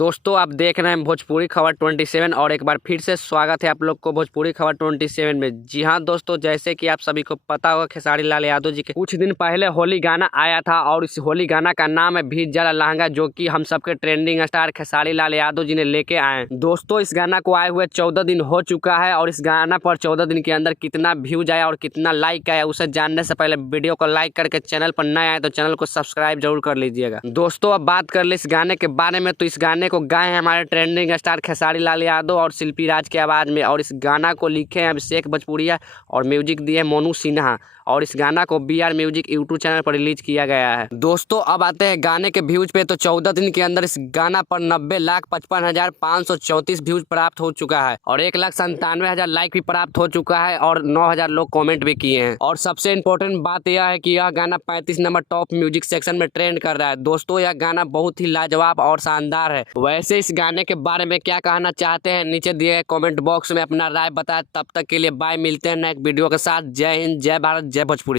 दोस्तों आप देख रहे हैं भोजपुरी खबर 27 और एक बार फिर से स्वागत है आप लोग को भोजपुरी खबर 27 में। जी हां दोस्तों, जैसे कि आप सभी को पता होगा खेसारी लाल यादव जी के कुछ दिन पहले होली गाना आया था और इस होली गाना का नाम है भीग जाला लहंगा, जो कि हम सबके ट्रेंडिंग स्टार खेसारी लाल यादव जी ने लेके आए। दोस्तों इस गाना को आए हुए 14 दिन हो चुका है और इस गाना पर 14 दिन के अंदर कितना व्यूज आया और कितना लाइक आया उसे जानने से पहले वीडियो को लाइक करके चैनल पर नए आए तो चैनल को सब्सक्राइब जरूर कर लीजिएगा। दोस्तों अब बात कर ले इस गाने के बारे में, तो इस गाने को गाए हैं हमारे ट्रेंडिंग स्टार खेसारी लाल यादव और शिल्पी राज के आवाज में, और इस गाना को लिखे हैं अभिषेक भोजपुरिया और म्यूजिक दिए मोनू सिन्हा, और इस गाना को BR म्यूजिक यूट्यूब चैनल पर रिलीज किया गया है। दोस्तों अब आते हैं गाने के व्यूज पे, तो 14 दिन के अंदर इस गाना पर 90,55,534 व्यूज प्राप्त हो चुका है और 1,97,000 लाइक भी प्राप्त हो चुका है और 9,000 लोग कमेंट भी किए हैं। और सबसे इम्पोर्टेंट बात यह है कि यह गाना 35 नंबर टॉप म्यूजिक सेक्शन में ट्रेंड कर रहा है। दोस्तों यह गाना बहुत ही लाजवाब और शानदार है। वैसे इस गाने के बारे में क्या कहना चाहते हैं नीचे दिए गए कमेंट बॉक्स में अपना राय बताएं। तब तक के लिए बाय, मिलते हैं नेक्स्ट वीडियो के साथ। जय हिंद, जय भारत, जय भोजपुरी।